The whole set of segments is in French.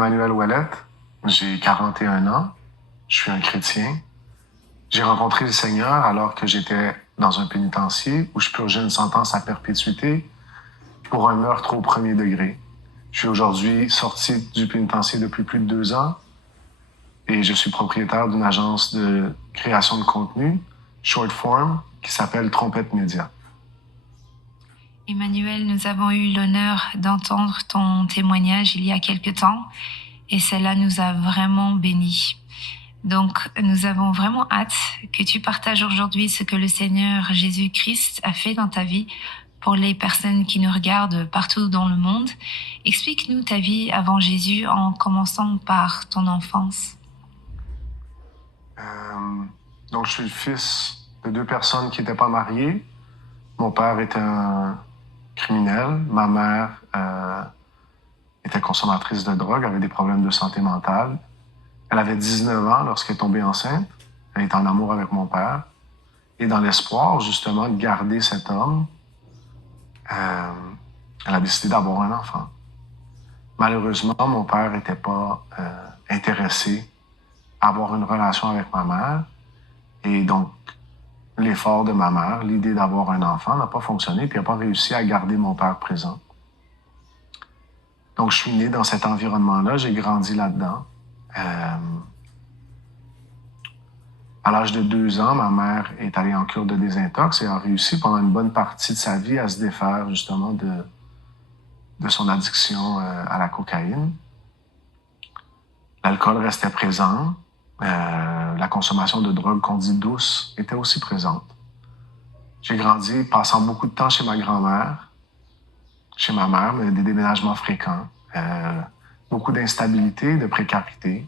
Emmanuel Ouellette, j'ai 41 ans, je suis un chrétien. J'ai rencontré le Seigneur alors que j'étais dans un pénitencier où je purgeais une sentence à perpétuité pour un meurtre au premier degré. Je suis aujourd'hui sorti du pénitencier depuis plus de 2 ans et je suis propriétaire d'une agence de création de contenu, short form, qui s'appelle Trompette Média. Emmanuel, nous avons eu l'honneur d'entendre ton témoignage il y a quelque temps et cela nous a vraiment bénis. Donc, nous avons vraiment hâte que tu partages aujourd'hui ce que le Seigneur Jésus-Christ a fait dans ta vie pour les personnes qui nous regardent partout dans le monde. Explique-nous ta vie avant Jésus en commençant par ton enfance. Donc, je suis le fils de 2 personnes qui n'étaient pas mariées. Mon père était un criminel. Ma mère était consommatrice de drogue, avait des problèmes de santé mentale. Elle avait 19 ans lorsqu'elle est tombée enceinte. Elle était en amour avec mon père. Et dans l'espoir, justement, de garder cet homme, elle a décidé d'avoir un enfant. Malheureusement, mon père n'était pas intéressé à avoir une relation avec ma mère. Et donc, l'effort de ma mère, l'idée d'avoir un enfant n'a pas fonctionné, puis elle n'a pas réussi à garder mon père présent. Donc, je suis né dans cet environnement-là, j'ai grandi là-dedans. À l'âge de 2 ans, ma mère est allée en cure de désintox et a réussi pendant une bonne partie de sa vie à se défaire justement de son addiction à la cocaïne. L'alcool restait présent. La consommation de drogue qu'on dit douce était aussi présente. J'ai grandi passant beaucoup de temps chez ma grand-mère, chez ma mère, mais des déménagements fréquents, beaucoup d'instabilité, de précarité.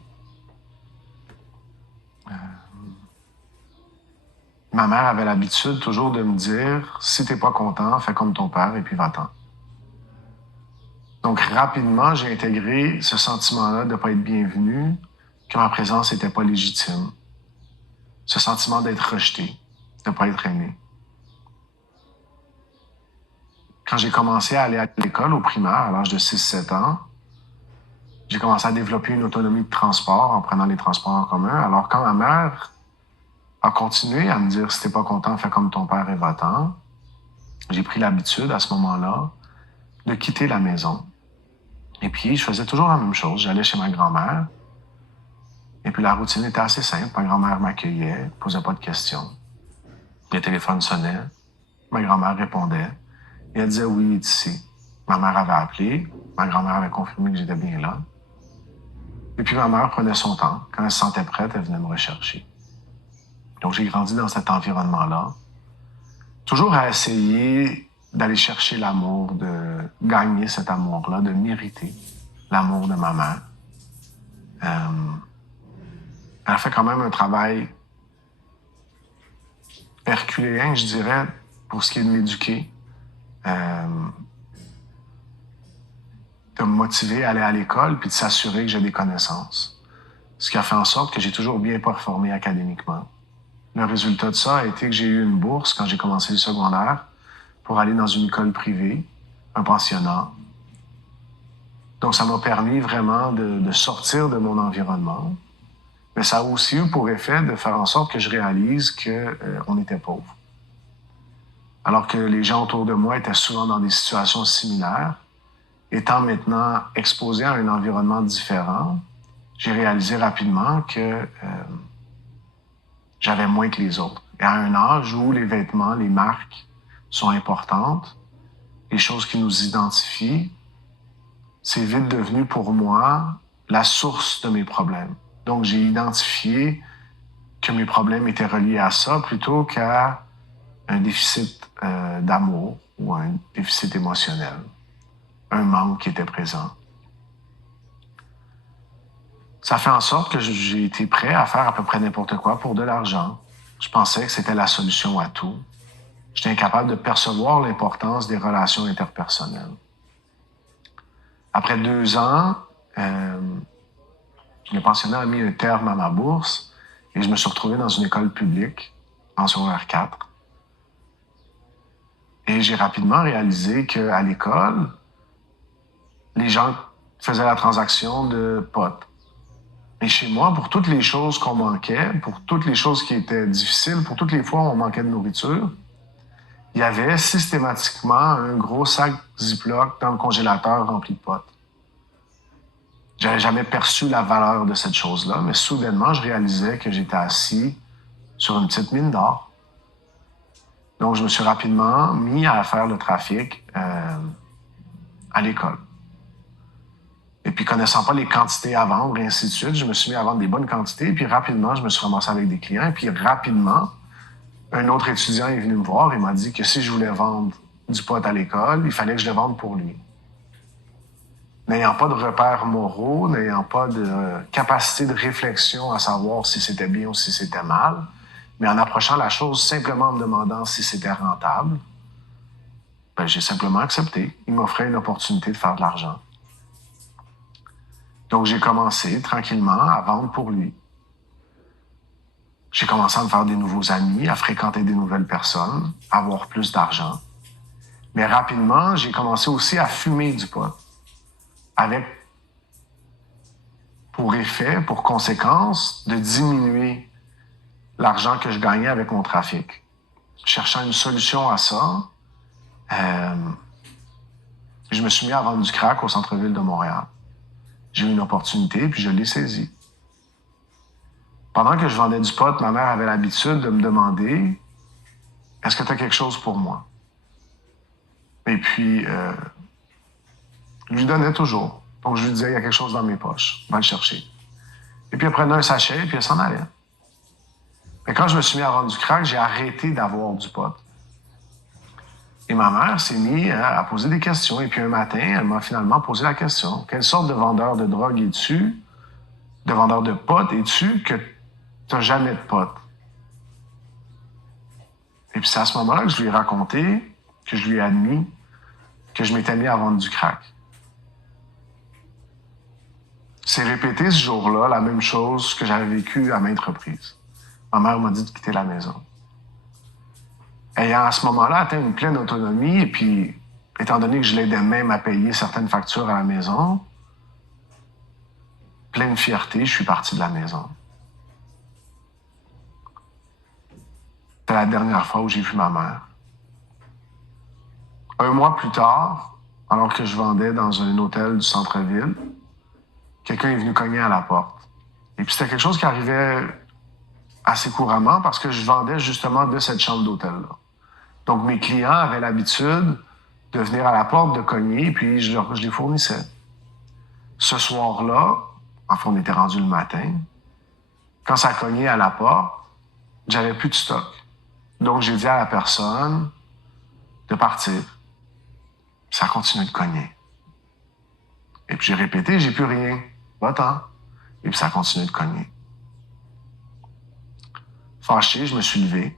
Ma mère avait l'habitude toujours de me dire « Si t'es pas content, fais comme ton père et puis va-t'en ». Donc rapidement, j'ai intégré ce sentiment-là de ne pas être bienvenu, que ma présence n'était pas légitime. Ce sentiment d'être rejeté, de ne pas être aimé. Quand j'ai commencé à aller à l'école au primaire, à l'âge de 6-7 ans, j'ai commencé à développer une autonomie de transport en prenant les transports en commun. Alors quand ma mère a continué à me dire « Si t'es pas content, fais comme ton père et va-t'en », j'ai pris l'habitude à ce moment-là de quitter la maison. Et puis, je faisais toujours la même chose. J'allais chez ma grand-mère. Et puis, la routine était assez simple. Ma grand-mère m'accueillait, posait pas de questions. Le téléphone sonnait. Ma grand-mère répondait. Et elle disait « Oui, il est ici ». Ma mère avait appelé. Ma grand-mère avait confirmé que j'étais bien là. Et puis, ma mère prenait son temps. Quand elle se sentait prête, elle venait me rechercher. Donc, j'ai grandi dans cet environnement-là. Toujours à essayer d'aller chercher l'amour, de gagner cet amour-là, de mériter l'amour de ma mère. Elle a fait quand même un travail herculéen, je dirais, pour ce qui est de m'éduquer, de me motiver à aller à l'école puis de s'assurer que j'ai des connaissances. Ce qui a fait en sorte que j'ai toujours bien performé académiquement. Le résultat de ça a été que j'ai eu une bourse quand j'ai commencé le secondaire pour aller dans une école privée, un pensionnat. Donc, ça m'a permis vraiment de sortir de mon environnement. Mais ça a aussi eu pour effet de faire en sorte que je réalise qu'on était pauvre. Alors que les gens autour de moi étaient souvent dans des situations similaires, étant maintenant exposé à un environnement différent, j'ai réalisé rapidement que j'avais moins que les autres. Et à un âge où les vêtements, les marques sont importantes, les choses qui nous identifient, c'est vite devenu pour moi la source de mes problèmes. Donc, j'ai identifié que mes problèmes étaient reliés à ça plutôt qu'à un déficit d'amour ou un déficit émotionnel, un manque qui était présent. Ça fait en sorte que j'ai été prêt à faire à peu près n'importe quoi pour de l'argent. Je pensais que c'était la solution à tout. J'étais incapable de percevoir l'importance des relations interpersonnelles. Après 2 ans, le pensionnat a mis un terme à ma bourse et je me suis retrouvé dans une école publique en secondaire 4. Et j'ai rapidement réalisé qu'à l'école, les gens faisait la transaction de pot. Et chez moi, pour toutes les choses qu'on manquait, pour toutes les choses qui étaient difficiles, pour toutes les fois où on manquait de nourriture, il y avait systématiquement un gros sac Ziploc dans le congélateur rempli de potes. J'avais jamais perçu la valeur de cette chose-là, mais soudainement, je réalisais que j'étais assis sur une petite mine d'or. Donc, je me suis rapidement mis à faire le trafic à l'école. Et puis, connaissant pas les quantités à vendre et ainsi de suite, je me suis mis à vendre des bonnes quantités. Et puis, rapidement, je me suis ramassé avec des clients. Et puis, rapidement, un autre étudiant est venu me voir et m'a dit que si je voulais vendre du pot à l'école, il fallait que je le vende pour lui. N'ayant pas de repères moraux, n'ayant pas de capacité de réflexion à savoir si c'était bien ou si c'était mal, mais en approchant la chose simplement en me demandant si c'était rentable, ben, j'ai simplement accepté. Il m'offrait une opportunité de faire de l'argent. Donc, j'ai commencé tranquillement à vendre pour lui. J'ai commencé à me faire des nouveaux amis, à fréquenter des nouvelles personnes, à avoir plus d'argent. Mais rapidement, j'ai commencé aussi à fumer du pot, avec pour effet, pour conséquence, de diminuer l'argent que je gagnais avec mon trafic. Cherchant une solution à ça, je me suis mis à vendre du crack au centre-ville de Montréal. J'ai eu une opportunité, puis je l'ai saisie. Pendant que je vendais du pot, ma mère avait l'habitude de me demander « Est-ce que tu as quelque chose pour moi? » Et puis, je lui donnais toujours. Donc, je lui disais « Il y a quelque chose dans mes poches. Va le chercher. » Et puis, elle prenait un sachet, et puis elle s'en allait. Mais quand je me suis mis à vendre du crack, j'ai arrêté d'avoir du pot. Et ma mère s'est mise à poser des questions. Et puis un matin, elle m'a finalement posé la question. Quelle sorte de vendeur de drogue es-tu, de vendeur de pot es-tu que tu n'as jamais de pot? Et puis c'est à ce moment-là que je lui ai raconté, que je lui ai admis que je m'étais mis à vendre du crack. C'est répété ce jour-là la même chose que j'avais vécu à maintes reprises. Ma mère m'a dit de quitter la maison. Ayant à ce moment-là atteint une pleine autonomie, et puis étant donné que je l'aidais même à payer certaines factures à la maison, pleine fierté, je suis parti de la maison. C'était la dernière fois où j'ai vu ma mère. Un mois plus tard, alors que je vendais dans un hôtel du centre-ville, quelqu'un est venu cogner à la porte. Et puis c'était quelque chose qui arrivait assez couramment parce que je vendais justement de cette chambre d'hôtel-là. Donc mes clients avaient l'habitude de venir à la porte, de cogner, et puis je les fournissais. Ce soir-là, enfin on était rendu le matin, quand ça cognait à la porte, j'avais plus de stock. Donc j'ai dit à la personne de partir. Ça continue de cogner. Et puis j'ai répété, j'ai plus rien. Va-t'en. Et puis ça continue de cogner. Fâché, je me suis levé.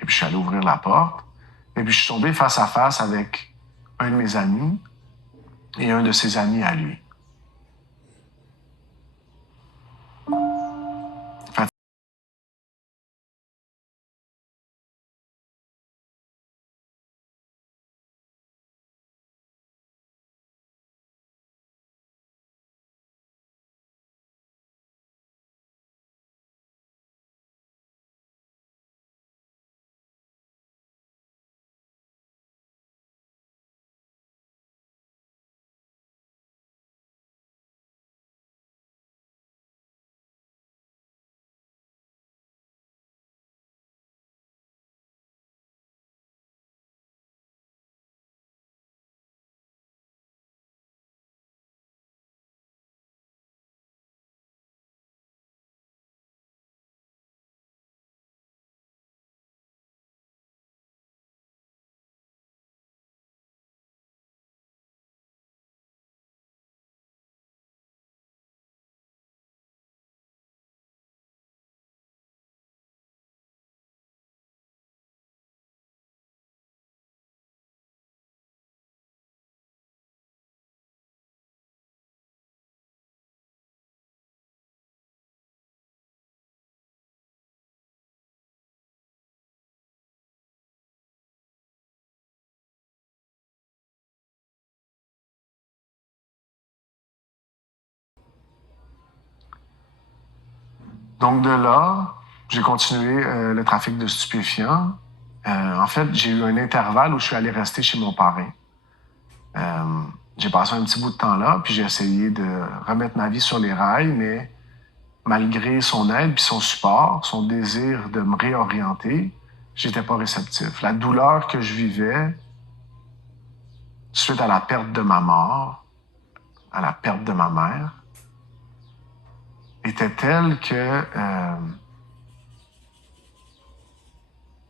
Et puis je suis allé ouvrir la porte. Et puis je suis tombé face à face avec un de mes amis et un de ses amis à lui. Donc de là, j'ai continué le trafic de stupéfiants. En fait, j'ai eu un intervalle où je suis allé rester chez mon parrain. J'ai passé un petit bout de temps là, puis j'ai essayé de remettre ma vie sur les rails, mais malgré son aide puis son support, son désir de me réorienter, j'étais pas réceptif. La douleur que je vivais suite à la perte de ma mort, à la perte de ma mère, était telle que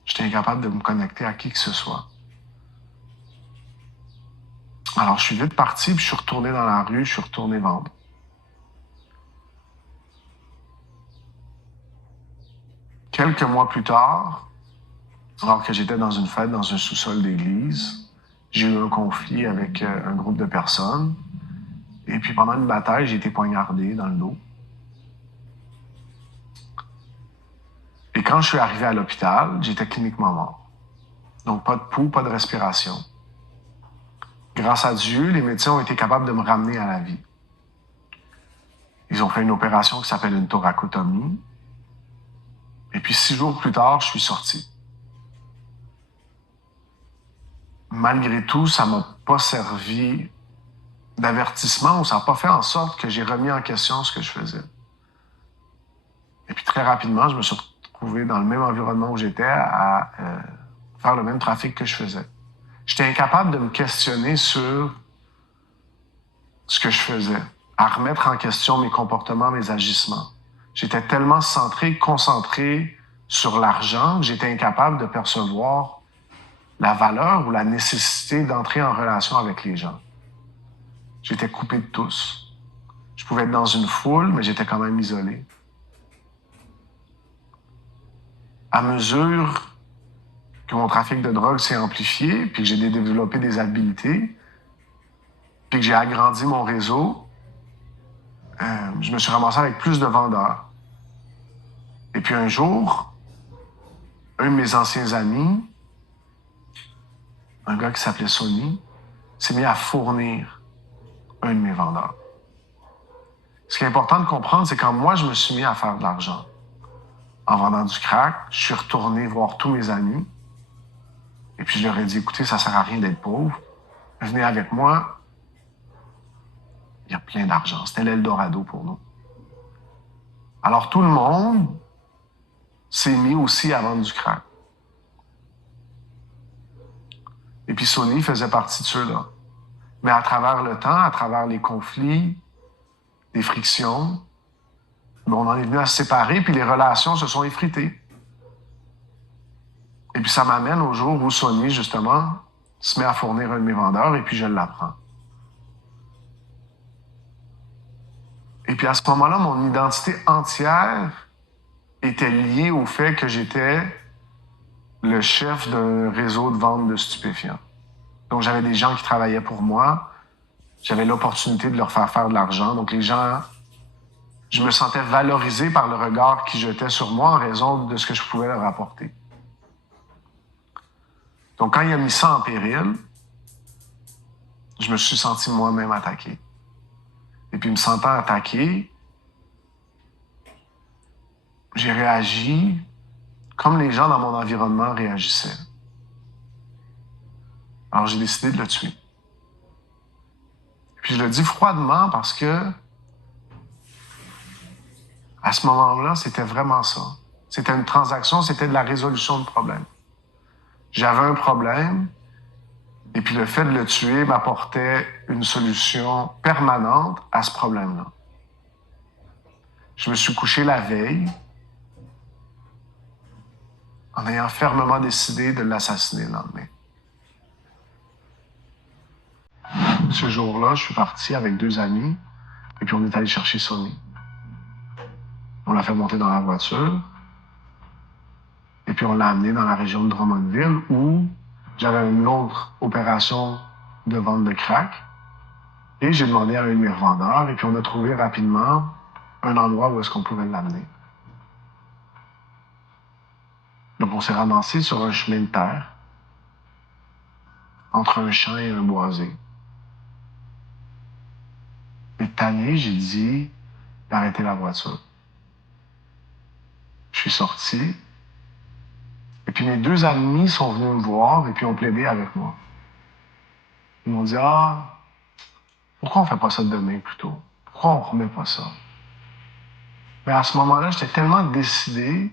j'étais incapable de me connecter à qui que ce soit. Alors, je suis vite parti, puis je suis retourné dans la rue, je suis retourné vendre. Quelques mois plus tard, alors que j'étais dans une fête dans un sous-sol d'église, j'ai eu un conflit avec un groupe de personnes. Et puis, pendant une bataille, j'ai été poignardé dans le dos. Et quand je suis arrivé à l'hôpital, j'étais cliniquement mort. Donc, pas de pouls, pas de respiration. Grâce à Dieu, les médecins ont été capables de me ramener à la vie. Ils ont fait une opération qui s'appelle une thoracotomie. Et puis 6 jours plus tard, je suis sorti. Malgré tout, ça m'a pas servi d'avertissement ou ça n'a pas fait en sorte que j'ai remis en question ce que je faisais. Et puis très rapidement, je me suis retrouvé dans le même environnement où j'étais à faire le même trafic que je faisais. J'étais incapable de me questionner sur ce que je faisais, à remettre en question mes comportements, mes agissements. J'étais tellement centré, concentré sur l'argent que j'étais incapable de percevoir la valeur ou la nécessité d'entrer en relation avec les gens. J'étais coupé de tous. Je pouvais être dans une foule, mais j'étais quand même isolé. À mesure que mon trafic de drogue s'est amplifié, puis que j'ai développé des habiletés, puis que j'ai agrandi mon réseau, je me suis ramassé avec plus de vendeurs. Et puis un jour, un de mes anciens amis, un gars qui s'appelait Sonny, s'est mis à fournir un de mes vendeurs. Ce qui est important de comprendre, c'est quand moi, je me suis mis à faire de l'argent en vendant du crack, je suis retourné voir tous mes amis et puis je leur ai dit, écoutez, ça sert à rien d'être pauvre. Venez avec moi. Il y a plein d'argent. C'était l'Eldorado pour nous. Alors tout le monde s'est mis aussi à vendre du crack. Et puis Sonny faisait partie de ceux-là. Mais à travers le temps, à travers les conflits, les frictions, on en est venu à se séparer, puis les relations se sont effritées. Et puis ça m'amène au jour où Sonny, justement, se met à fournir un de mes vendeurs, et puis je l'apprends. Et puis à ce moment-là, mon identité entière était liée au fait que j'étais le chef d'un réseau de vente de stupéfiants. Donc j'avais des gens qui travaillaient pour moi, j'avais l'opportunité de leur faire faire de l'argent. Donc les gens, je me sentais valorisé par le regard qu'ils jetaient sur moi en raison de ce que je pouvais leur apporter. Donc quand il a mis ça en péril, je me suis senti moi-même attaqué. Et puis me sentant attaqué, j'ai réagi comme les gens dans mon environnement réagissaient. Alors j'ai décidé de le tuer. Puis je le dis froidement parce que à ce moment-là, c'était vraiment ça. C'était une transaction, c'était de la résolution de problème. J'avais un problème, et puis le fait de le tuer m'apportait une solution permanente à ce problème-là. Je me suis couché la veille en ayant fermement décidé de l'assassiner le lendemain. Ce jour-là, je suis parti avec 2 amis, et puis on est allé chercher Sonny. On l'a fait monter dans la voiture, et puis on l'a amené dans la région de Drummondville où j'avais une autre opération de vente de crack. Et j'ai demandé à un de mes revendeurs, et puis on a trouvé rapidement un endroit où est-ce qu'on pouvait l'amener. Donc on s'est ramassé sur un chemin de terre, entre un champ et un boisé. Et tanné, j'ai dit d'arrêter la voiture. Je suis sorti. Et puis mes 2 amis sont venus me voir et puis ont plaidé avec moi. Ils m'ont dit, ah, pourquoi on fait pas ça demain plutôt? Pourquoi on remet pas ça? Mais à ce moment-là, j'étais tellement décidé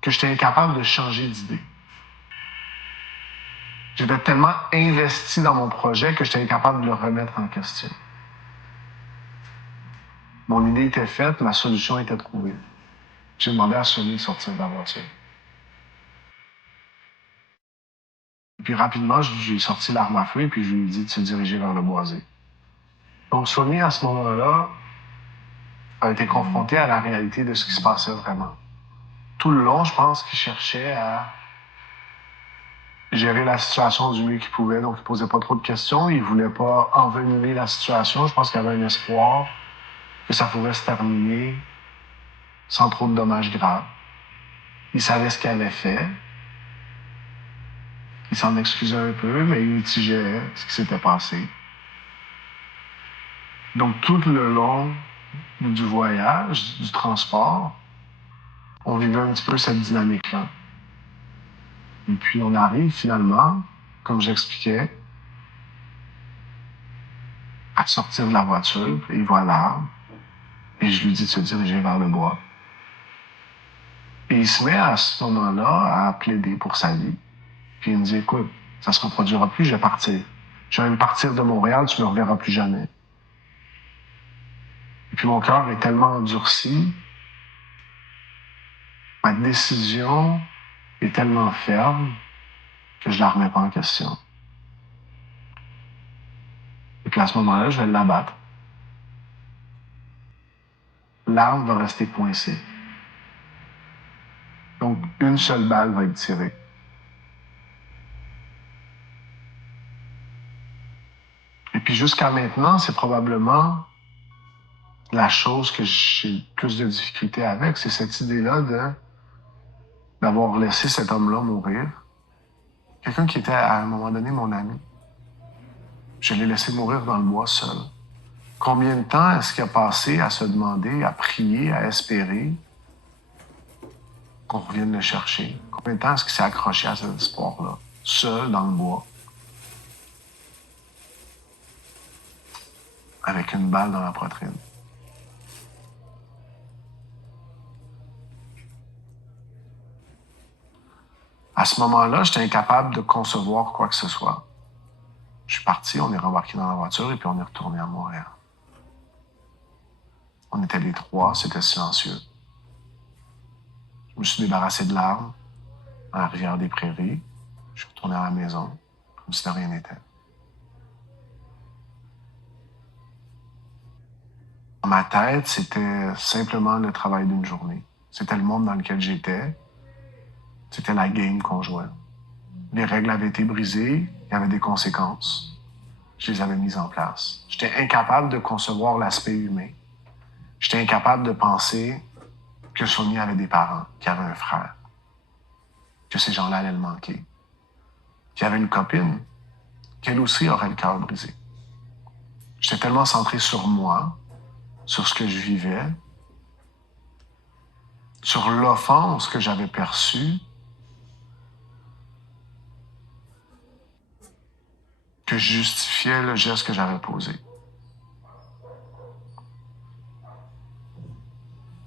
que j'étais incapable de changer d'idée. J'étais tellement investi dans mon projet que j'étais incapable de le remettre en question. Mon idée était faite, la solution était trouvée. J'ai demandé à Sonny de sortir de la voiture. Et puis rapidement, j'ai sorti l'arme à feu et puis je lui ai dit de se diriger vers le boisé. Donc Sonny, à ce moment-là, a été confronté à la réalité de ce qui se passait vraiment. Tout le long, je pense qu'il cherchait à gérer la situation du mieux qu'il pouvait, donc il posait pas trop de questions, il voulait pas envenimer la situation. Je pense qu'il y avait un espoir que ça pouvait se terminer sans trop de dommages graves. Il savait ce qu'il avait fait. Il s'en excusait un peu, mais il mitigeait ce qui s'était passé. Donc tout le long du voyage, du transport, on vivait un petit peu cette dynamique-là. Et puis on arrive finalement, comme j'expliquais, à sortir de la voiture, et il voit l'arbre, et je lui dis de se diriger vers le bois. Et il se met à ce moment-là à plaider pour sa vie. Puis il me dit, écoute, ça se reproduira plus, je vais partir. Je vais même partir de Montréal, tu me reverras plus jamais. Et puis mon cœur est tellement endurci, ma décision est tellement ferme que je la remets pas en question. Et puis à ce moment-là, je vais l'abattre. L'arme va rester coincée. Donc, une seule balle va être tirée. Et puis jusqu'à maintenant, c'est probablement la chose que j'ai plus de difficulté avec, c'est cette idée-là d'avoir laissé cet homme-là mourir. Quelqu'un qui était à un moment donné mon ami. Je l'ai laissé mourir dans le bois seul. Combien de temps est-ce qu'il a passé à se demander, à prier, à espérer qu'on revienne le chercher? Combien de temps est-ce qu'il s'est accroché à cet espoir-là, seul dans le bois, avec une balle dans la poitrine? À ce moment-là, j'étais incapable de concevoir quoi que ce soit. Je suis parti, on est rembarqué dans la voiture et puis on est retourné à Montréal. On était les 3, c'était silencieux. Je me suis débarrassé de l'arme à la rivière des Prairies. Je suis retourné à la maison, comme si de rien n'était. Dans ma tête, c'était simplement le travail d'une journée. C'était le monde dans lequel j'étais. C'était la game qu'on jouait. Les règles avaient été brisées, il y avait des conséquences. Je les avais mises en place. J'étais incapable de concevoir l'aspect humain. J'étais incapable de penser que Sonia avait des parents, qu'il y avait un frère, que ces gens-là allaient le manquer, qu'il y avait une copine, qu'elle aussi aurait le cœur brisé. J'étais tellement centré sur moi, sur ce que je vivais, sur l'offense que j'avais perçue, que je justifiais le geste que j'avais posé.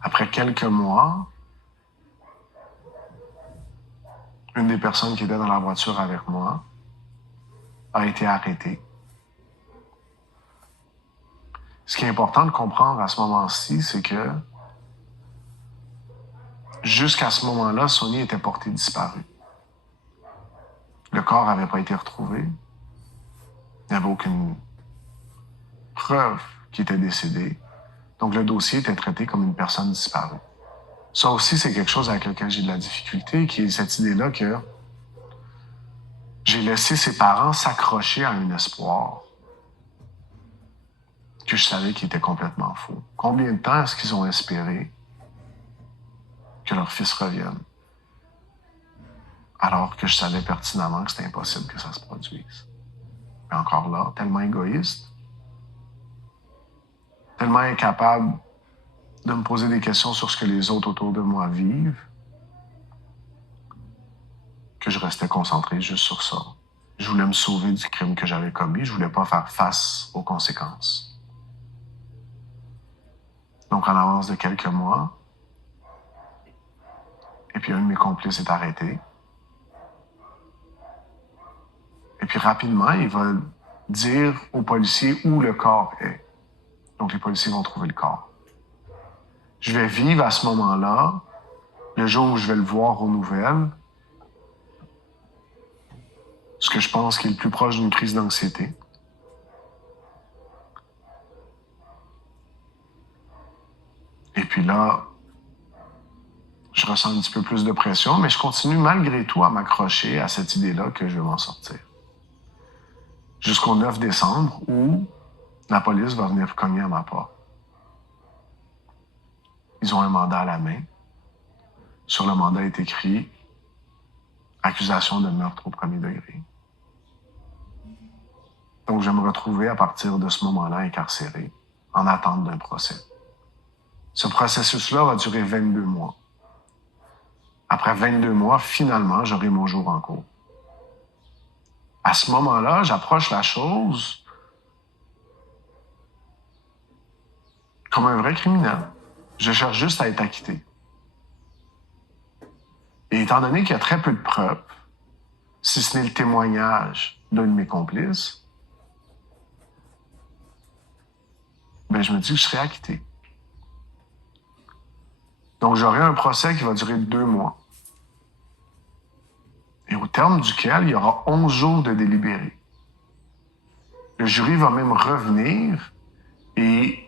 Après quelques mois, une des personnes qui était dans la voiture avec moi a été arrêtée. Ce qui est important de comprendre à ce moment-ci, c'est que jusqu'à ce moment-là, Sonia était portée disparue. Le corps n'avait pas été retrouvé. Il n'y avait aucune preuve qu'il était décédé. Donc, le dossier était traité comme une personne disparue. Ça aussi, c'est quelque chose avec lequel j'ai de la difficulté, qui est cette idée-là que j'ai laissé ses parents s'accrocher à un espoir que je savais qu'il était complètement faux. Combien de temps est-ce qu'ils ont espéré que leur fils revienne? Alors que je savais pertinemment que c'était impossible que ça se produise. Mais encore là, tellement égoïste, tellement incapable de me poser des questions sur ce que les autres autour de moi vivent que je restais concentré juste sur ça. Je voulais me sauver du crime que j'avais commis. Je voulais pas faire face aux conséquences. Donc, en avance de quelques mois, et puis un de mes complices est arrêté. Et puis rapidement, il va dire aux policiers où le corps est. Donc, les policiers vont trouver le corps. Je vais vivre à ce moment-là, le jour où je vais le voir aux nouvelles, ce que je pense qui est le plus proche d'une crise d'anxiété. Et puis là, je ressens un petit peu plus de pression, mais je continue malgré tout à m'accrocher à cette idée-là que je vais m'en sortir. Jusqu'au 9 décembre où la police va venir cogner à ma porte. Ils ont un mandat à la main. Sur le mandat est écrit « Accusation de meurtre au premier degré ». Donc, je vais me retrouver à partir de ce moment-là incarcéré, en attente d'un procès. Ce processus-là va durer 22 mois. Après 22 mois, finalement, j'aurai mon jour en cours. À ce moment-là, j'approche la chose comme un vrai criminel. Je cherche juste à être acquitté. Et étant donné qu'il y a très peu de preuves, si ce n'est le témoignage d'un de mes complices, ben je me dis que je serai acquitté. Donc, j'aurai un procès qui va durer 2 mois. Et au terme duquel il y aura 11 jours de délibéré. Le jury va même revenir et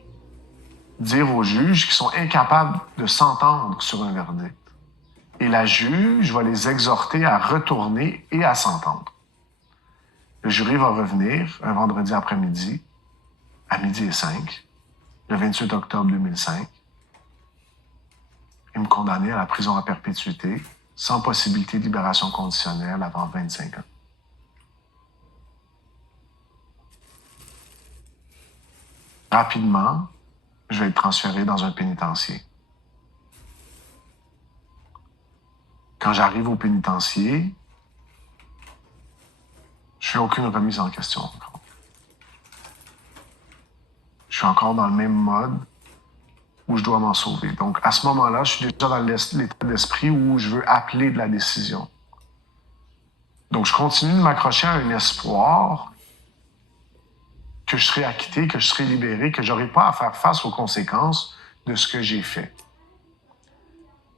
dire aux juges qu'ils sont incapables de s'entendre sur un verdict. Et la juge va les exhorter à retourner et à s'entendre. Le jury va revenir un vendredi après-midi, à 12h05, le 28 octobre 2005, et me condamner à la prison à perpétuité, sans possibilité de libération conditionnelle avant 25 ans. Rapidement, je vais être transféré dans un pénitencier. Quand j'arrive au pénitencier, je fais aucune remise en question encore. Je suis encore dans le même mode où je dois m'en sauver. Donc, à ce moment-là, je suis déjà dans l'état d'esprit où je veux appeler de la décision. Donc, je continue de m'accrocher à un espoir que je serai acquitté, que je serai libéré, que je n'aurai pas à faire face aux conséquences de ce que j'ai fait.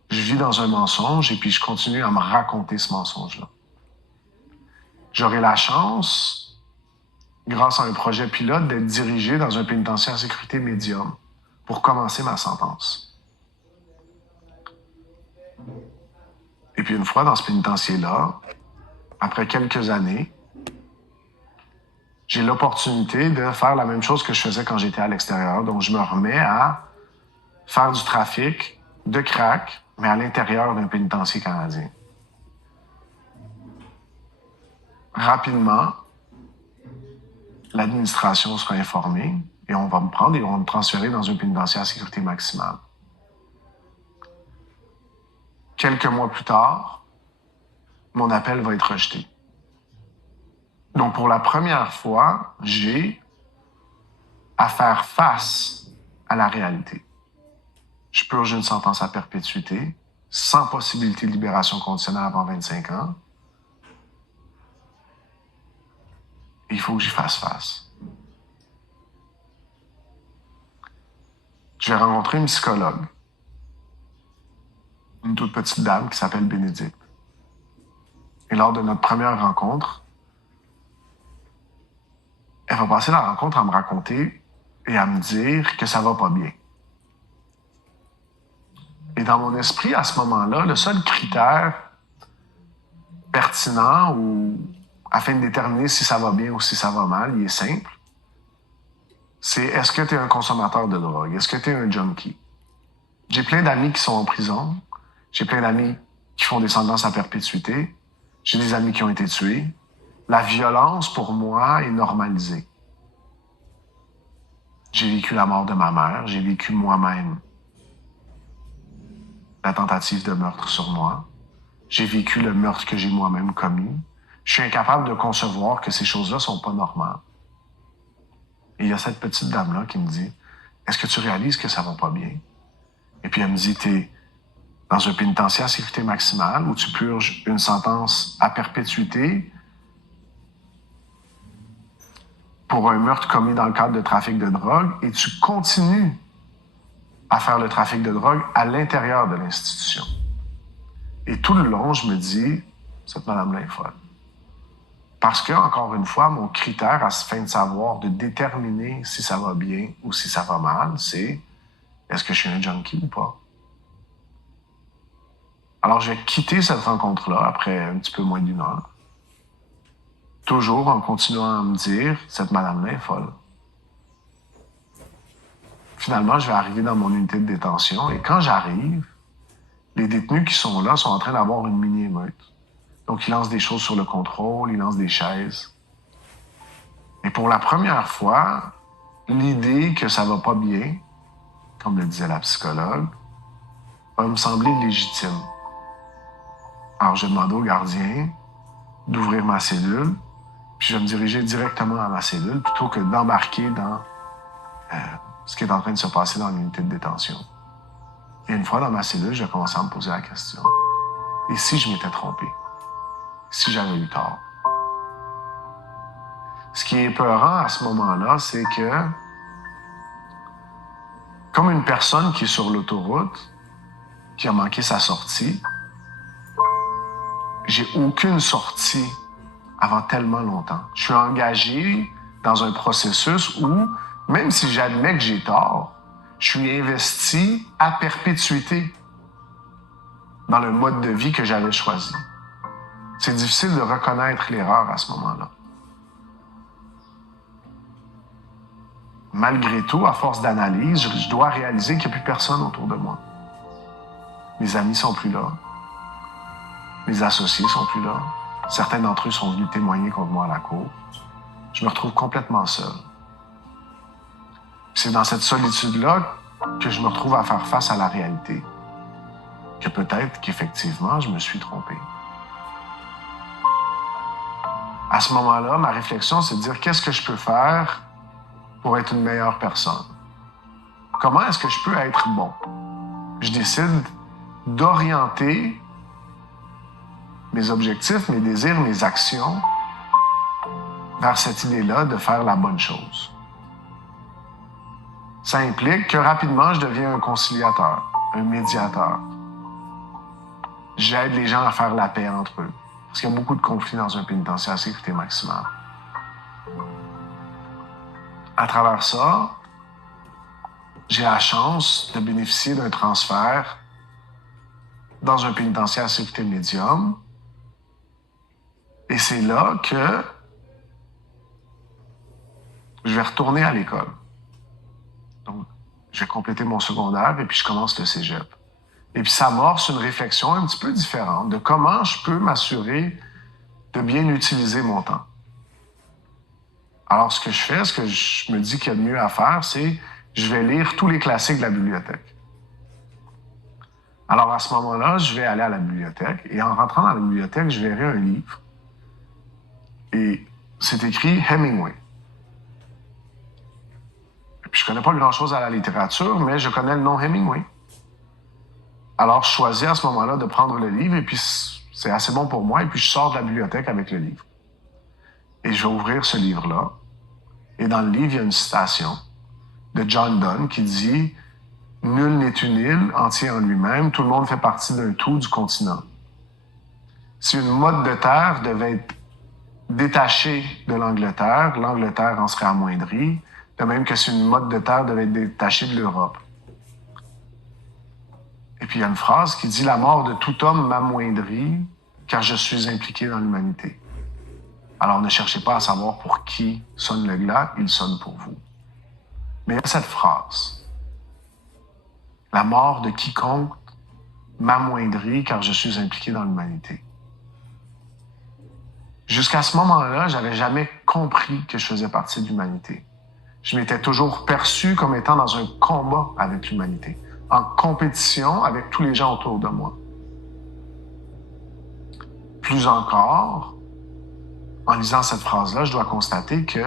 Je vis dans un mensonge et puis je continue à me raconter ce mensonge-là. J'aurai la chance, grâce à un projet pilote, d'être dirigé dans un pénitencier à sécurité médium pour commencer ma sentence. Et puis une fois dans ce pénitencier-là, après quelques années, j'ai l'opportunité de faire la même chose que je faisais quand j'étais à l'extérieur. Donc, je me remets à faire du trafic de crack, mais à l'intérieur d'un pénitencier canadien. Rapidement, l'administration sera informée et on va me prendre et on va me transférer dans un pénitencier à sécurité maximale. Quelques mois plus tard, mon appel va être rejeté. Donc, pour la première fois, j'ai à faire face à la réalité. Je purge une sentence à perpétuité, sans possibilité de libération conditionnelle avant 25 ans. Il faut que j'y fasse face. Je vais rencontrer une psychologue, une toute petite dame qui s'appelle Bénédicte. Et lors de notre première rencontre, elle va passer la rencontre à me raconter et à me dire que ça va pas bien. Et dans mon esprit, à ce moment-là, le seul critère pertinent ou afin de déterminer si ça va bien ou si ça va mal, il est simple. C'est est-ce que tu es un consommateur de drogue? Est-ce que tu es un junkie? J'ai plein d'amis qui sont en prison. J'ai plein d'amis qui font des sentences à perpétuité. J'ai des amis qui ont été tués. La violence, pour moi, est normalisée. J'ai vécu la mort de ma mère. J'ai vécu moi-même la tentative de meurtre sur moi. J'ai vécu le meurtre que j'ai moi-même commis. Je suis incapable de concevoir que ces choses-là sont pas normales. Et il y a cette petite dame-là qui me dit, est-ce que tu réalises que ça va pas bien? Et puis elle me dit, t'es dans un pénitencier à sécurité maximale où tu purges une sentence à perpétuité pour un meurtre commis dans le cadre de trafic de drogue et tu continues à faire le trafic de drogue à l'intérieur de l'institution. Et tout le long, je me dis, cette madame-là est folle. Parce que, encore une fois, mon critère à fin de savoir, de déterminer si ça va bien ou si ça va mal, c'est est-ce que je suis un junkie ou pas? Alors, je vais quitter cette rencontre-là après un petit peu moins d'une heure. Toujours en continuant à me dire, cette madame-là est folle. Finalement, je vais arriver dans mon unité de détention et quand j'arrive, les détenus qui sont là sont en train d'avoir une mini-émeute. Donc, ils lancent des choses sur le contrôle, ils lancent des chaises. Et pour la première fois, l'idée que ça va pas bien, comme le disait la psychologue, va me sembler légitime. Alors, je demandais au gardien d'ouvrir ma cellule, puis je vais me diriger directement à ma cellule plutôt que d'embarquer dans ce qui est en train de se passer dans l'unité de détention. Et une fois dans ma cellule, j'ai commencé à me poser la question. Et si je m'étais trompé? Si j'avais eu tort? Ce qui est épeurant à ce moment-là, c'est que, comme une personne qui est sur l'autoroute, qui a manqué sa sortie, j'ai aucune sortie avant tellement longtemps. Je suis engagé dans un processus où, même si j'admets que j'ai tort, je suis investi à perpétuité dans le mode de vie que j'avais choisi. C'est difficile de reconnaître l'erreur à ce moment-là. Malgré tout, à force d'analyse, je dois réaliser qu'il n'y a plus personne autour de moi. Mes amis sont plus là. Mes associés sont plus là. Certains d'entre eux sont venus témoigner contre moi à la cour. Je me retrouve complètement seul. C'est dans cette solitude-là que je me retrouve à faire face à la réalité. Que peut-être qu'effectivement, je me suis trompé. À ce moment-là, ma réflexion, c'est de dire qu'est-ce que je peux faire pour être une meilleure personne? Comment est-ce que je peux être bon? Je décide d'orienter mes objectifs, mes désirs, mes actions vers cette idée-là de faire la bonne chose. Ça implique que rapidement, je deviens un conciliateur, un médiateur. J'aide les gens à faire la paix entre eux. Parce qu'il y a beaucoup de conflits dans un pénitencier à sécurité maximale. À travers ça, j'ai la chance de bénéficier d'un transfert dans un pénitencier à sécurité médium. Et c'est là que je vais retourner à l'école. Donc, je vais compléter mon secondaire et puis je commence le cégep. Et puis ça amorce une réflexion un petit peu différente de comment je peux m'assurer de bien utiliser mon temps. Alors, ce que je fais, ce que je me dis qu'il y a de mieux à faire, c'est je vais lire tous les classiques de la bibliothèque. Alors, à ce moment-là, je vais aller à la bibliothèque et en rentrant dans la bibliothèque, je verrai un livre et c'est écrit Hemingway. Et puis, je connais pas grand-chose à la littérature, mais je connais le nom Hemingway. Alors, je choisis à ce moment-là de prendre le livre et puis c'est assez bon pour moi et puis je sors de la bibliothèque avec le livre. Et je vais ouvrir ce livre-là. Et dans le livre, il y a une citation de John Donne qui dit « Nul n'est une île entière en lui-même, tout le monde fait partie d'un tout du continent. Si une motte de terre devait être détachée de l'Angleterre, l'Angleterre en serait amoindrie, de même que si une motte de terre devait être détachée de l'Europe. » Et puis il y a une phrase qui dit « La mort de tout homme m'amoindrit, car je suis impliqué dans l'humanité. » Alors ne cherchez pas à savoir pour qui sonne le glas, il sonne pour vous. Mais il y a cette phrase. « La mort de quiconque m'amoindrit, car je suis impliqué dans l'humanité. » Jusqu'à ce moment-là, j'avais jamais compris que je faisais partie de l'humanité. Je m'étais toujours perçu comme étant dans un combat avec l'humanité. en compétition avec tous les gens autour de moi. Plus encore, en lisant cette phrase-là, je dois constater que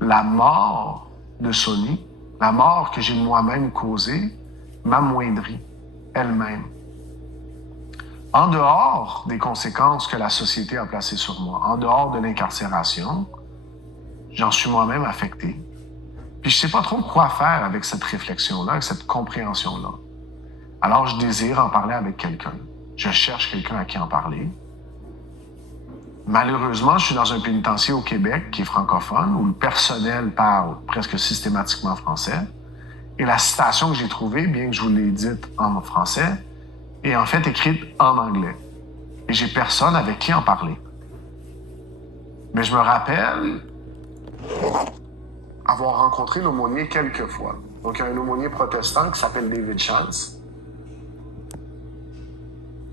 la mort de Sonny, la mort que j'ai moi-même causée, m'amoindrit elle-même. En dehors des conséquences que la société a placées sur moi, en dehors de l'incarcération, j'en suis moi-même affecté. Puis je sais pas trop quoi faire avec cette réflexion-là, avec cette compréhension-là. Alors je désire en parler avec quelqu'un. Je cherche quelqu'un à qui en parler. Malheureusement, je suis dans un pénitencier au Québec qui est francophone, où le personnel parle presque systématiquement français. Et la citation que j'ai trouvée, bien que je vous l'ai dite en français, est en fait écrite en anglais. Et j'ai personne avec qui en parler. Mais je me rappelle avoir rencontré l'aumônier quelques fois. Donc, il y a un aumônier protestant qui s'appelle David Chance,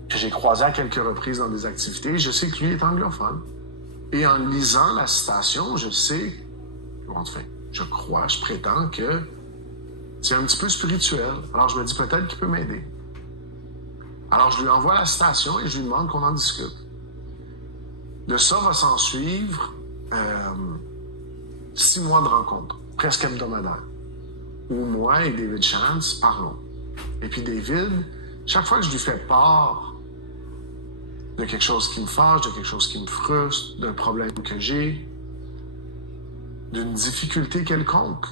que j'ai croisé à quelques reprises dans des activités. Je sais que lui est anglophone. Et en lisant la citation, je sais, enfin, je crois, je prétends que c'est un petit peu spirituel. Alors, je me dis peut-être qu'il peut m'aider. Alors, je lui envoie la citation et je lui demande qu'on en discute. De ça va s'en suivre 6 mois de rencontres, presque hebdomadaires, où moi et David Chance parlons. Et puis David, chaque fois que je lui fais part de quelque chose qui me fâche, de quelque chose qui me frustre, d'un problème que j'ai, d'une difficulté quelconque,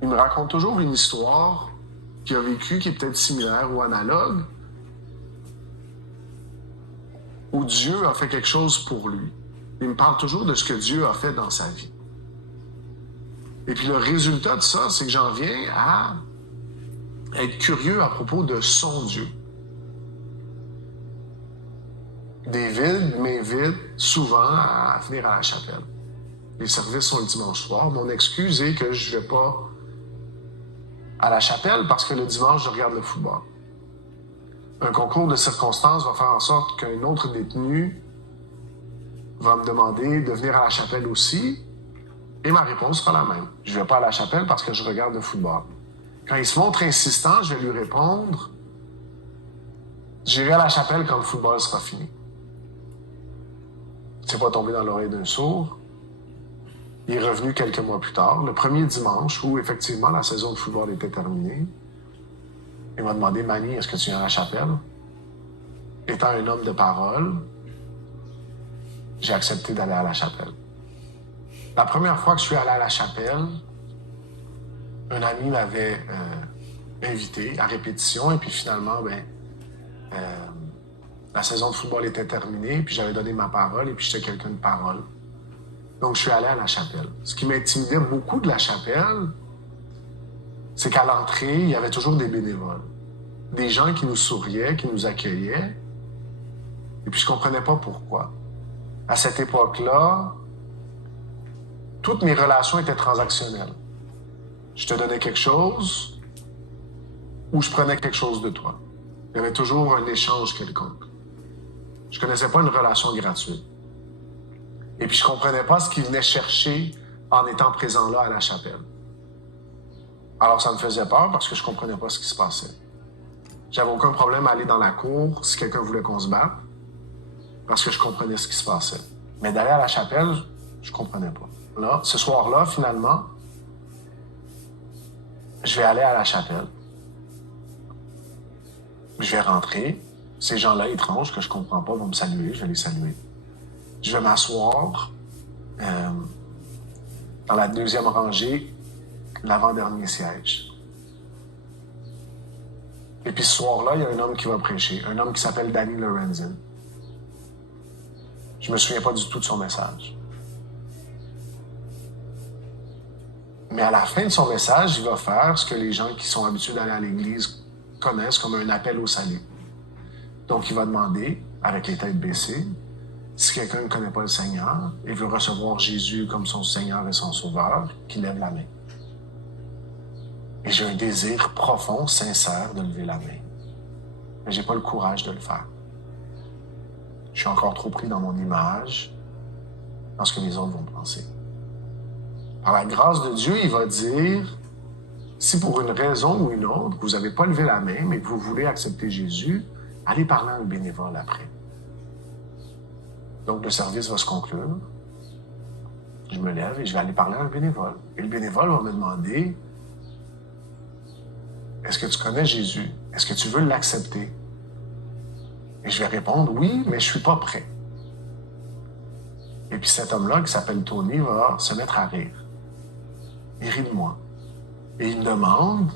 il me raconte toujours une histoire qu'il a vécue, qui est peut-être similaire ou analogue, où Dieu a fait quelque chose pour lui. Il me parle toujours de ce que Dieu a fait dans sa vie. Et puis le résultat de ça, c'est que j'en viens à être curieux à propos de son Dieu. David m'invite souvent à venir à la chapelle. Les services sont le dimanche soir. Mon excuse est que je ne vais pas à la chapelle parce que le dimanche, je regarde le football. Un concours de circonstances va faire en sorte qu'un autre détenu va me demander de venir à la chapelle aussi, et ma réponse sera la même. Je ne vais pas à la chapelle parce que je regarde le football. Quand il se montre insistant, je vais lui répondre « J'irai à la chapelle quand le football sera fini. » C'est pas tombé dans l'oreille d'un sourd. Il est revenu quelques mois plus tard, le premier dimanche où effectivement la saison de football était terminée. Il m'a demandé « Manny, est-ce que tu viens à la chapelle? » Étant un homme de parole, j'ai accepté d'aller à la chapelle. La première fois que je suis allé à la chapelle, un ami m'avait invité à répétition et puis finalement, la saison de football était terminée, puis j'avais donné ma parole et puis j'étais quelqu'un de parole. Donc je suis allé à la chapelle. Ce qui m'intimidait beaucoup de la chapelle, c'est qu'à l'entrée, il y avait toujours des bénévoles. Des gens qui nous souriaient, qui nous accueillaient, et puis je comprenais pas pourquoi. À cette époque-là, toutes mes relations étaient transactionnelles. Je te donnais quelque chose ou je prenais quelque chose de toi. Il y avait toujours un échange quelconque. Je connaissais pas une relation gratuite. Et puis je comprenais pas ce qu'il venait chercher en étant présent là à la chapelle. Alors ça me faisait peur parce que je comprenais pas ce qui se passait. J'avais aucun problème à aller dans la cour si quelqu'un voulait qu'on se batte parce que je comprenais ce qui se passait. Mais d'aller à la chapelle, je comprenais pas. Là, ce soir-là, finalement, je vais aller à la chapelle. Je vais rentrer. Ces gens-là étranges que je comprends pas vont me saluer. Je vais les saluer. Je vais m'asseoir dans la deuxième rangée, l'avant-dernier siège. Et puis ce soir-là, il y a un homme qui va prêcher. Un homme qui s'appelle Danny Lorenzen. Je me souviens pas du tout de son message. Mais à la fin de son message, il va faire ce que les gens qui sont habitués d'aller à l'église connaissent comme un appel au salut. Donc, il va demander, avec les têtes baissées, si quelqu'un ne connaît pas le Seigneur et veut recevoir Jésus comme son Seigneur et son Sauveur, qu'il lève la main. Et j'ai un désir profond, sincère de lever la main. Mais j'ai pas le courage de le faire. Je suis encore trop pris dans mon image, dans ce que les autres vont penser. Par la grâce de Dieu, il va dire Si pour une raison ou une autre, vous n'avez pas levé la main, mais que vous voulez accepter Jésus, allez parler à un bénévole après. Donc, le service va se conclure. Je me lève et je vais aller parler à un bénévole. Et le bénévole va me demander, est-ce que tu connais Jésus? Est-ce que tu veux l'accepter? Et je vais répondre, oui, mais je ne suis pas prêt. Et puis cet homme-là, qui s'appelle Tony, va se mettre à rire. Il rit de moi. Et il me demande,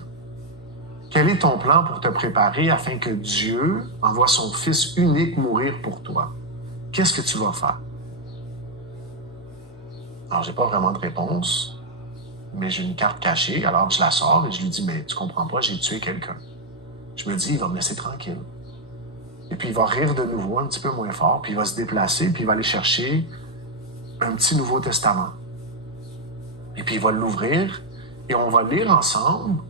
quel est ton plan pour te préparer afin que Dieu envoie son Fils unique mourir pour toi? Qu'est-ce que tu vas faire? Alors, j'ai pas vraiment de réponse, mais j'ai une carte cachée, alors je la sors et je lui dis, mais tu comprends pas, j'ai tué quelqu'un. Je me dis, il va me laisser tranquille. Et puis, il va rire de nouveau, un petit peu moins fort, puis il va se déplacer, puis il va aller chercher un petit Nouveau Testament. Et puis, il va l'ouvrir, et on va lire ensemble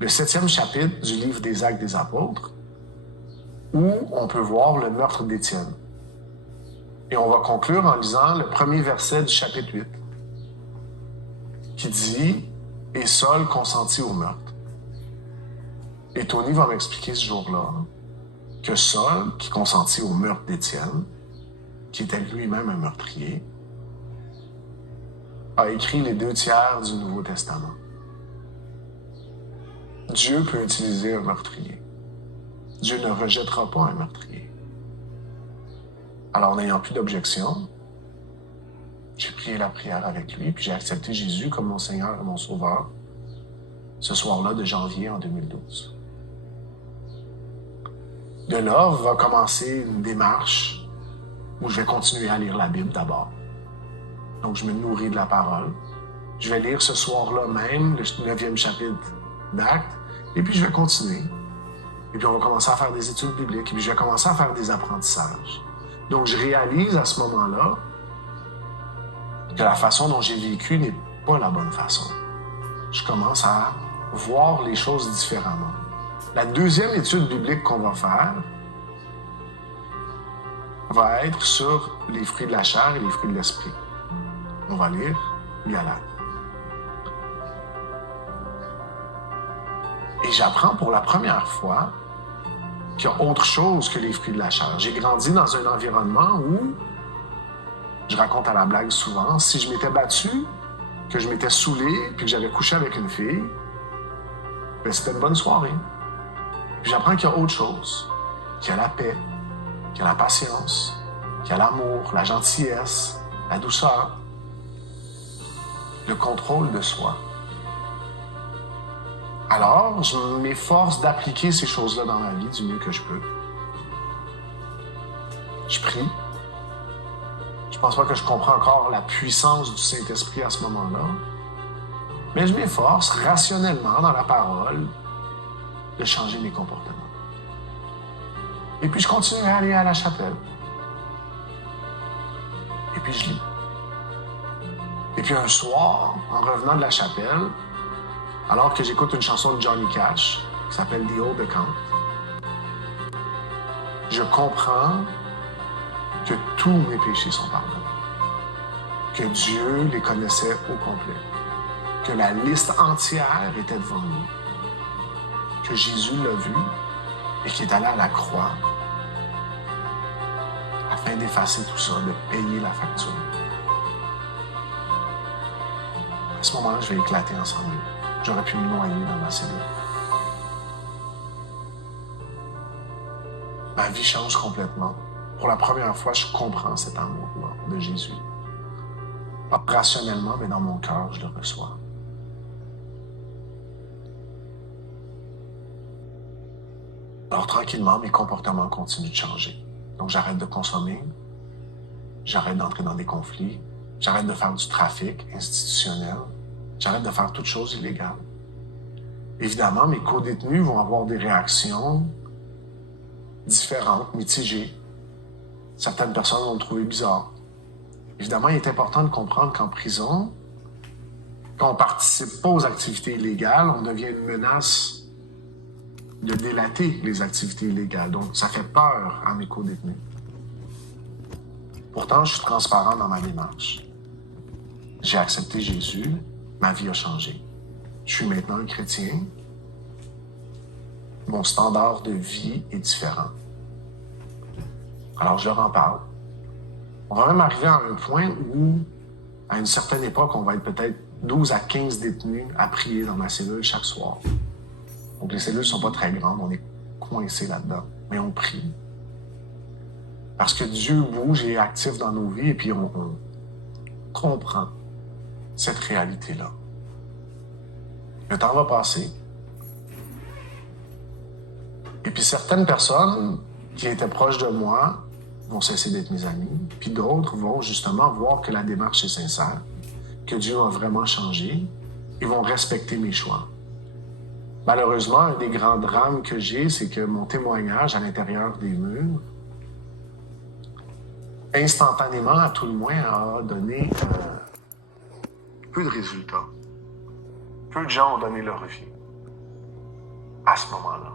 le 7e chapitre du livre des Actes des Apôtres, où on peut voir le meurtre d'Étienne. Et on va conclure en lisant le premier verset du chapitre 8, qui dit « Et Saul consentit au meurtre ». Et Tony va m'expliquer ce jour-là que Saul, qui consentit au meurtre d'Étienne, qui était lui-même un meurtrier, a écrit les 2/3 du Nouveau Testament. Dieu peut utiliser un meurtrier. Dieu ne rejettera pas un meurtrier. Alors, n'ayant plus d'objection, j'ai prié la prière avec lui, puis j'ai accepté Jésus comme mon Seigneur et mon Sauveur ce soir-là de janvier en 2012. De là, va commencer une démarche où je vais continuer à lire la Bible d'abord. Donc, je me nourris de la parole. Je vais lire ce soir-là même le 9e chapitre d'Actes, et puis je vais continuer. Et puis, on va commencer à faire des études bibliques, et puis je vais commencer à faire des apprentissages. Donc, je réalise à ce moment-là que la façon dont j'ai vécu n'est pas la bonne façon. Je commence à voir les choses différemment. La deuxième étude biblique qu'on va faire va être sur les fruits de la chair et les fruits de l'esprit. On va lire Galates. Et j'apprends pour la première fois qu'il y a autre chose que les fruits de la chair. J'ai grandi dans un environnement où, je raconte à la blague souvent, si je m'étais battu, que je m'étais saoulé, puis que j'avais couché avec une fille, ben c'était une bonne soirée. Puis j'apprends qu'il y a autre chose, qu'il y a la paix, qu'il y a la patience, qu'il y a l'amour, la gentillesse, la douceur, le contrôle de soi. Alors, je m'efforce d'appliquer ces choses-là dans ma vie du mieux que je peux. Je prie. Je pense pas que je comprends encore la puissance du Saint-Esprit à ce moment-là. Mais je m'efforce rationnellement dans la parole de changer mes comportements. Et puis je continue à aller à la chapelle. Et puis je lis. Et puis un soir, en revenant de la chapelle, alors que j'écoute une chanson de Johnny Cash qui s'appelle The Old Account, je comprends que tous mes péchés sont pardonnés, que Dieu les connaissait au complet, que la liste entière était devant nous, que Jésus l'a vu et qu'il est allé à la croix afin d'effacer tout ça, de payer la facture. À ce moment-là, je vais éclater en sanglots. J'aurais pu me noyer dans ma cellule. Ma vie change complètement. Pour la première fois, je comprends cet amour-là de Jésus. Pas rationnellement, mais dans mon cœur, je le reçois. Alors, tranquillement, mes comportements continuent de changer. Donc, j'arrête de consommer, j'arrête d'entrer dans des conflits, j'arrête de faire du trafic institutionnel, j'arrête de faire toutes choses illégales. Évidemment, mes co-détenus vont avoir des réactions différentes, mitigées. Certaines personnes vont me trouver bizarre. Évidemment, il est important de comprendre qu'en prison, quand on ne participe pas aux activités illégales, on devient une menace de délater les activités illégales. Donc, ça fait peur à mes co-détenus. Pourtant, je suis transparent dans ma démarche. J'ai accepté Jésus, ma vie a changé. Je suis maintenant un chrétien. Mon standard de vie est différent. Alors, je leur en parle. On va même arriver à un point où, à une certaine époque, on va être peut-être 12 à 15 détenus à prier dans ma cellule chaque soir. Donc, les cellules ne sont pas très grandes, on est coincés là-dedans, mais on prie. Parce que Dieu bouge et est actif dans nos vies et puis on comprend cette réalité-là. Le temps va passer. Et puis certaines personnes qui étaient proches de moi vont cesser d'être mes amis, puis d'autres vont justement voir que la démarche est sincère, que Dieu a vraiment changé, ils vont respecter mes choix. Malheureusement, un des grands drames que j'ai, c'est que mon témoignage à l'intérieur des murs, instantanément, à tout le moins, a donné peu de résultats. Peu de gens ont donné leur vie à ce moment-là.